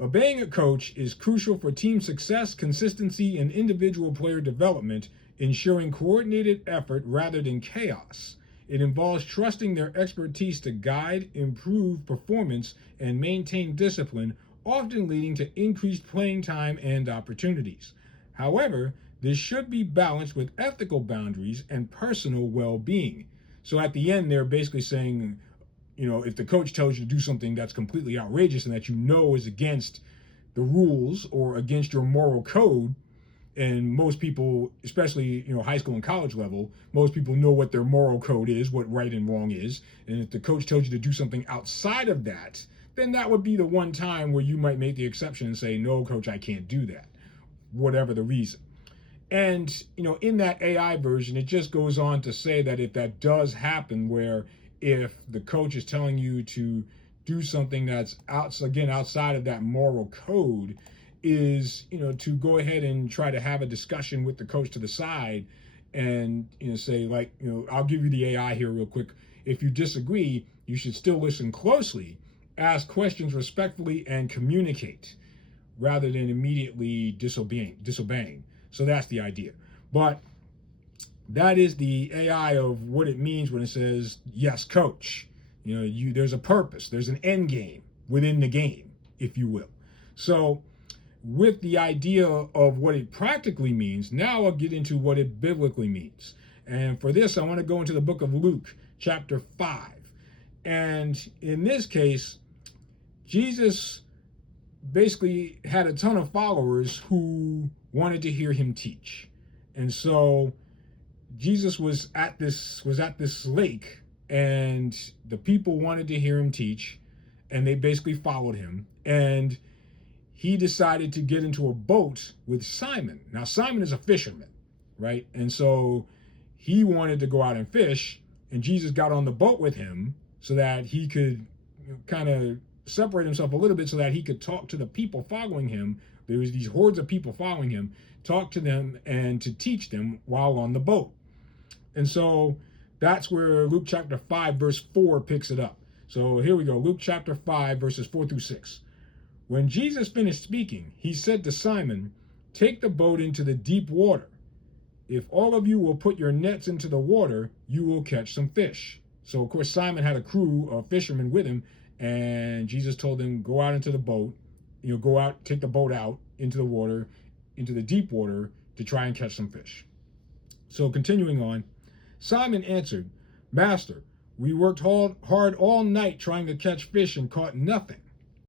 Obeying a coach is crucial for team success, consistency, and individual player development, ensuring coordinated effort rather than chaos. It involves trusting their expertise to guide, improve performance, and maintain discipline, often leading to increased playing time and opportunities. However, this should be balanced with ethical boundaries and personal well-being. So at the end, they're basically saying, if the coach tells you to do something that's completely outrageous and that is against the rules or against your moral code, and most people, especially high school and college level, most people know what their moral code is, what right and wrong is. And if the coach tells you to do something outside of that, then that would be the one time where you might make the exception and say, no, coach, I can't do that, whatever the reason. And in that AI version, it just goes on to say that if that does happen, where if the coach is telling you to do something that's outside of that moral code, is to go ahead and try to have a discussion with the coach to the side and say, like, I'll give you the AI here real quick. If you disagree, you should still listen closely, ask questions respectfully, and communicate rather than immediately disobeying. So that's the idea. But that is the AI of what it means when it says, yes, coach. There's a purpose, there's an end game within the game, if you will. So with the idea of what it practically means, now I'll get into what it biblically means. And for this, I want to go into the book of Luke, chapter 5. And in this case, Jesus basically had a ton of followers who wanted to hear him teach. And so Jesus was at this lake, and the people wanted to hear him teach, and they basically followed him. And he decided to get into a boat with Simon. Now, Simon is a fisherman, right? And so he wanted to go out and fish, and Jesus got on the boat with him so that he could kind of separate himself a little bit so that he could talk to the people following him. There was these hordes of people following him, talk to them and to teach them while on the boat. And so that's where Luke chapter 5, verse 4 picks it up. So here we go, Luke chapter 5, verses 4 through 6. When Jesus finished speaking, he said to Simon, "Take the boat into the deep water. If all of you will put your nets into the water, you will catch some fish." So, of course, Simon had a crew of fishermen with him, and Jesus told them, go out into the boat, go out, take the boat out into the water, into the deep water, to try and catch some fish. So continuing on, Simon answered, "Master, we worked hard all night trying to catch fish and caught nothing.